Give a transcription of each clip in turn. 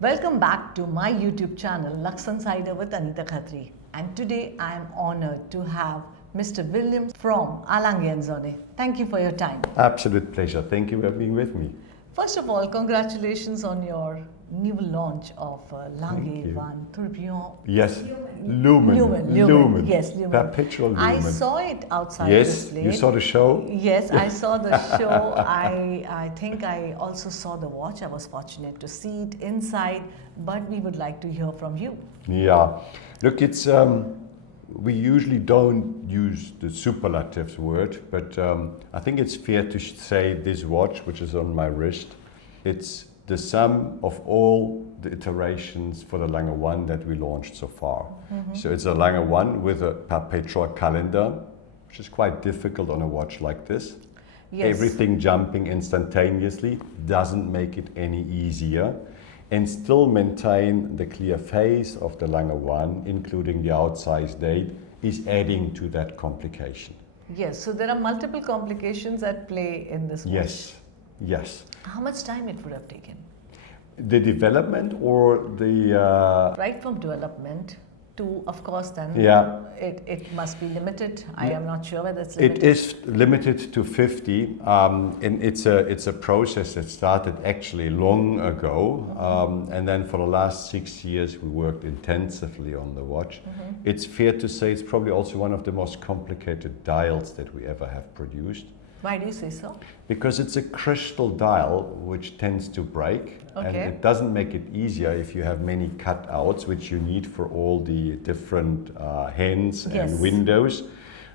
Welcome back to my YouTube channel, Luxe Insider with Anita Khatri. And today I am honored to have Mr. Wilhelm from Lange Söhne. Thank you for your time. Absolute pleasure. Thank you for being with me. First of all, congratulations on your new launch of Lange Tourbillon. Yes, Lumen. Yes, Lumen. Perpetual Lumen. I saw it outside Yes, display. you saw the show? Yes, I saw the show. I think I also saw the watch. I was fortunate to see it inside, but we would like to hear from you. Yeah. Look, it's we usually don't use the superlatives word, but I think it's fair to say this watch, which is on my wrist, it's the sum of all the iterations for the Lange 1 that we launched so far. So it's a Lange 1 with a perpetual calendar, which is quite difficult on a watch like this. Yes. Everything jumping instantaneously doesn't make it any easier, and still maintain the clear face of the Lange 1, including the outsized date, is adding to that complication. Yes, so there are multiple complications at play in this watch. Yes. How much time it would have taken? The development or the... Right from development to, of course, then Yeah. it must be limited. I am not sure whether it's limited. It is limited to 50, and it's a process that started actually long ago, and then for the last 6 years we worked intensively on the watch. It's fair to say it's probably also one of the most complicated dials that we ever have produced. Why do you say so? Because it's a crystal dial which tends to break, and Okay. it doesn't make it easier if you have many cutouts, which you need for all the different hands Yes. and windows.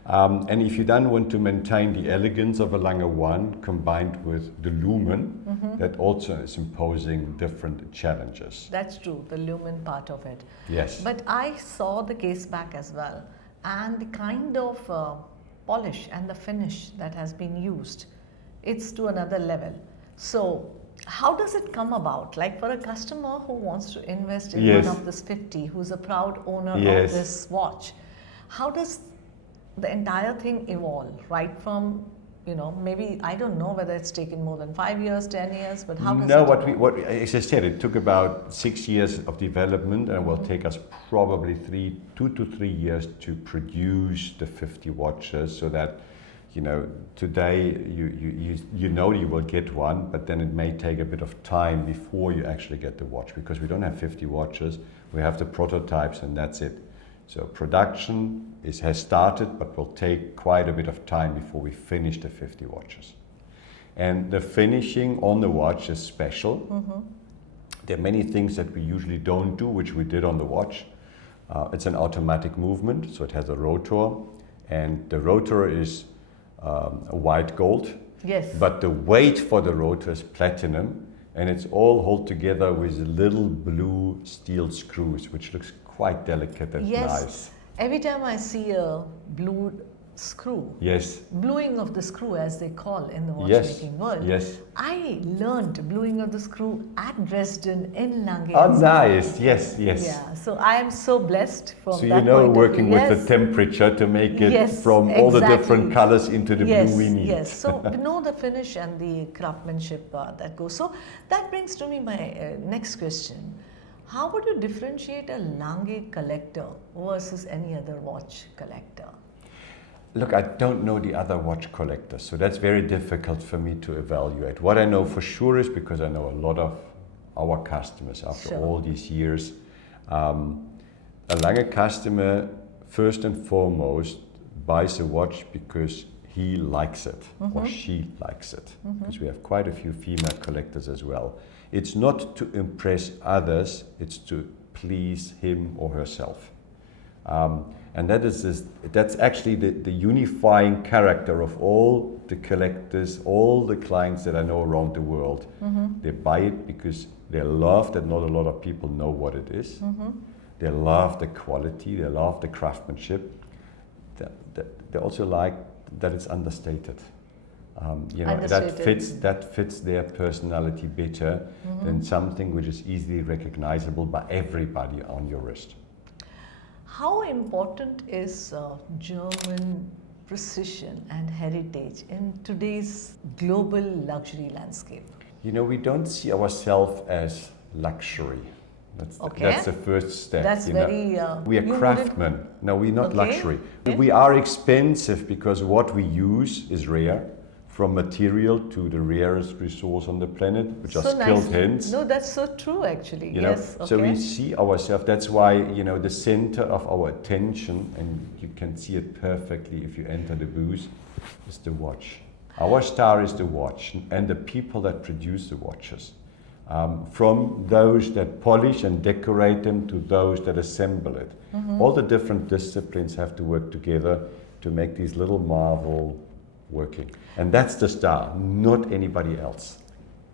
And if you then want to maintain the elegance of a Lange 1 combined with the Lumen, that also is imposing different challenges. That's true, the Lumen part of it. Yes. But I saw the case back as well, and the kind of polish and the finish that has been used, it's to another level. So how does it come about? Like for a customer who wants to invest in Yes. one of this 50, who's a proud owner Yes. of this watch, how does the entire thing evolve? Right from, maybe, I don't know whether it's taken more than 5 years, 10 years, but how does No, it evolve? as I said, it took about 6 years of development, and will take us probably 2 to 3 years to produce the 50 watches, so that today you will get one, but then it may take a bit of time before you actually get the watch, because we don't have 50 watches. We have the prototypes, and that's it. So production has started, but will take quite a bit of time before we finish the 50 watches. And the finishing on the watch is special. There are many things that we usually don't do, which we did on the watch. It's an automatic movement, so it has a rotor, and the rotor is white gold. Yes. But the weight for the rotor is platinum, and it's all held together with little blue steel screws, which looks quite delicate and Yes. nice. Every time I see a blue screw, Yes. bluing of the screw as they call in the Yes. watchmaking world, Yes. I learned bluing of the screw at Dresden in Lange. Oh, nice. Yes. Yeah, so I am so blessed from So that point of working view. with Yes. the temperature to make it Yes, from all the exactly. different colors into the Yes, blue we need. yes. So we know the finish and the craftsmanship that goes. So that brings to me my next question. How would you differentiate a Lange collector versus any other watch collector? Look, I don't know the other watch collectors, so that's very difficult for me to evaluate. What I know for sure is, because I know a lot of our customers after Sure. all these years, a Lange customer first and foremost buys a watch because he likes it or she likes it, because we have quite a few female collectors as well. It's not to impress others, it's to please him or herself. And that's actually the unifying character of all the collectors, all the clients that I know around the world. They buy it because they love that not a lot of people know what it is. They love the quality, they love the craftsmanship. They also like that it's understated. Understated. That fits their personality better than something which is easily recognizable by everybody on your wrist. How important is German precision and heritage in today's global luxury landscape? We don't see ourselves as luxury. Okay. That's the first step. That's you know. very. We are you craftsmen. No, we're not Okay. luxury. Okay. We are expensive because what we use is rare, from material to the rarest resource on the planet, which are So skilled nice. hands. No, that's so true actually. You Yes. know, Okay. so we see ourselves. That's why, you know, the center of our attention, and you can see it perfectly if you enter the booth, is the watch. Our star is the watch, and the people that produce the watches. From those that polish and decorate them to those that assemble it. All the different disciplines have to work together to make these little marvel working. And that's the star, not anybody else.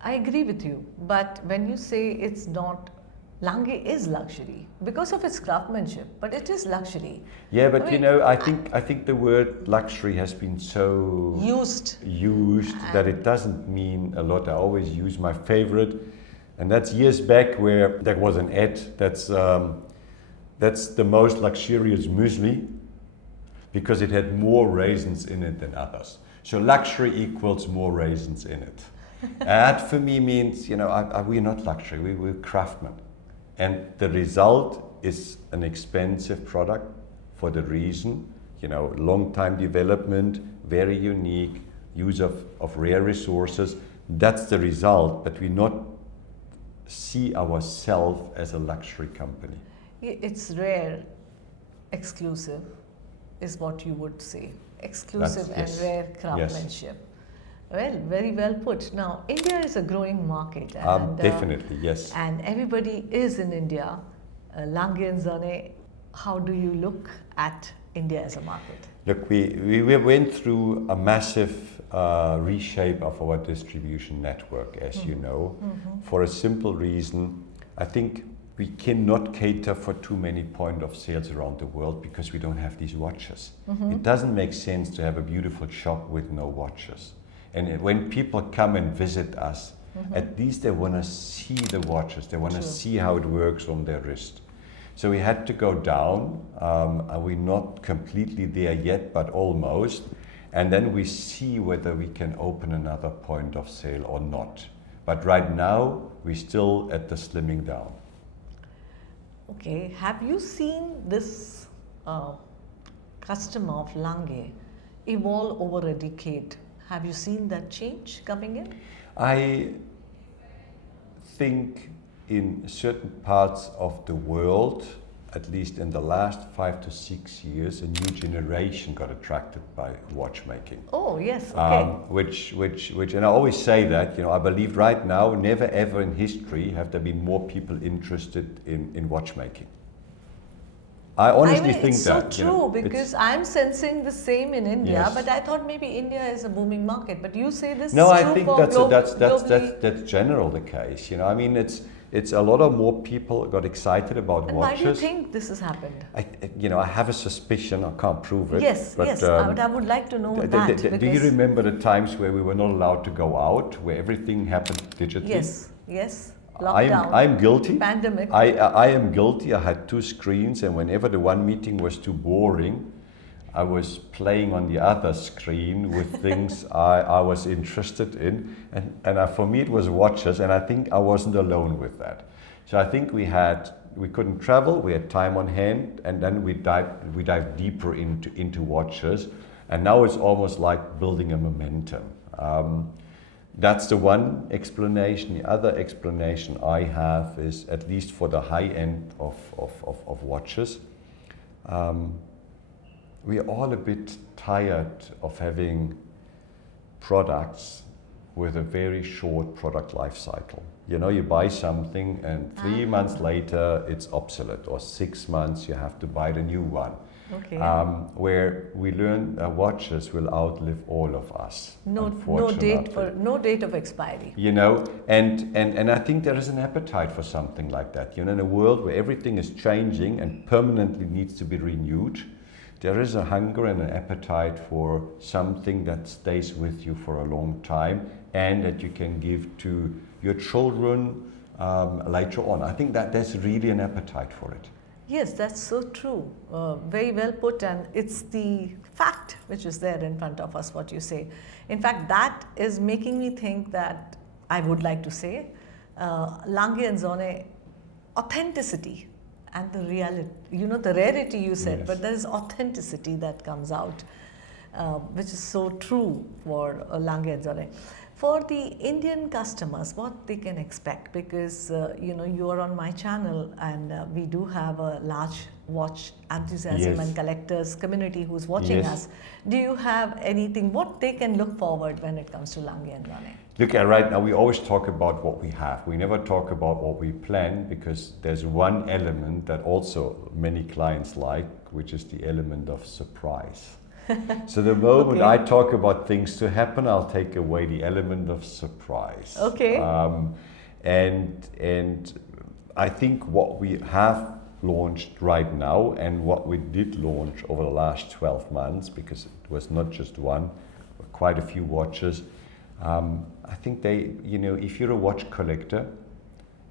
I agree with you, but when you say it's not, Lange is luxury because of its craftsmanship, but it is luxury. Yeah, but I you mean, know, I think the word luxury has been so used. that it doesn't mean a lot. I always use my favorite, and that's years back where there was an ad that's the most luxurious muesli because it had more raisins in it than others. So luxury equals more raisins in it. That for me means, you know, we're not luxury, we're craftsmen. And the result is an expensive product for the reason, you know, long time development, very unique, use of rare resources. That's the result, but we not see ourselves as a luxury company. It's rare, exclusive is what you would say. Exclusive That's- and yes. rare craftsmanship. Well, very well put. Now, India is a growing market. And, Definitely, yes. And everybody is in India. Lange Söhne, how do you look at India as a market? Look, we went through a massive reshape of our distribution network, as you know, for a simple reason. I think we cannot cater for too many point of sales around the world because we don't have these watches. It doesn't make sense to have a beautiful shop with no watches. And when people come and visit us, at least they want to see the watches. They want to see how it works on their wrist. So we had to go down. We're not completely there yet, but almost. And then we see whether we can open another point of sale or not. But right now, we're still at the slimming down. Okay, have you seen this customer of Lange evolve over a decade? Have you seen that change coming in? I think in certain parts of the world, at least in the last 5 to 6 years, a new generation got attracted by watchmaking. Oh, yes, okay. Which, and I always say that, you know, I believe right now, never ever in history have there been more people interested in watchmaking. I honestly think it's that. so you know, true because I'm sensing the same in India, Yes. but I thought maybe India is a booming market. But you say this No, is I true think for globally. that's general the case. You know, I mean, it's a lot of more people got excited about And watches. why do you think this has happened? I have a suspicion. I can't prove it. Yes, but, yes, but I would like to know that. Do you because- remember the times where we were not allowed to go out, where everything happened digitally? Yes, yes. Lockdown. I'm guilty. Pandemic. I am guilty. I had 2 screens, and whenever the one meeting was too boring, I was playing on the other screen with things I was interested in, and for me it was watches, and I think I wasn't alone with that. So I think we couldn't travel, we had time on hand, and then we dived deeper into watches, and now it's almost like building a momentum. That's the one explanation. The other explanation I have is, at least for the high end of watches, we are all a bit tired of having products with a very short product life cycle. You know, you buy something and 3 months later it's obsolete, or 6 months you have to buy the new one. Okay. Where we learn watches will outlive all of us. no date of expiry. You know, and I think there is an appetite for something like that. You know, in a world where everything is changing and permanently needs to be renewed, there is a hunger and an appetite for something that stays with you for a long time and that you can give to your children later on. I think that there's really an appetite for it. Yes, that's so true. Very well put, and it's the fact which is there in front of us, what you say. In fact, that is making me think that I would like to say Lange Söhne authenticity and the reality, the rarity you said, Yes. but there is authenticity that comes out, which is so true for Lange Söhne. For the Indian customers, what they can expect, because you are on my channel and we do have a large watch enthusiasm Yes. and collectors community who's watching Yes. us. Do you have anything, what they can look forward when it comes to Lange Söhne? Look, right now we always talk about what we have. We never talk about what we plan, because there's one element that also many clients like, which is the element of surprise. So the moment Okay. I talk about things to happen, I'll take away the element of surprise. Okay. And I think what we have launched right now and what we did launch over the last 12 months, because it was not just one, quite a few watches. I think they, if you're a watch collector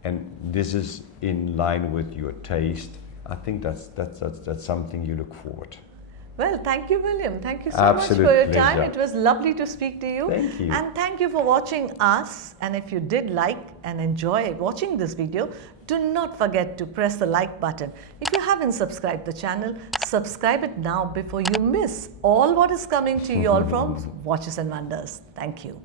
and this is in line with your taste, I think that's something you look forward to. Well, thank you, William. Thank you so Absolute much for your time. pleasure. It was lovely to speak to you. Thank you. And thank you for watching us. And if you did like and enjoy watching this video, do not forget to press the like button. If you haven't subscribed the channel, subscribe it now before you miss all what is coming to you all from Watches and Wonders. Thank you.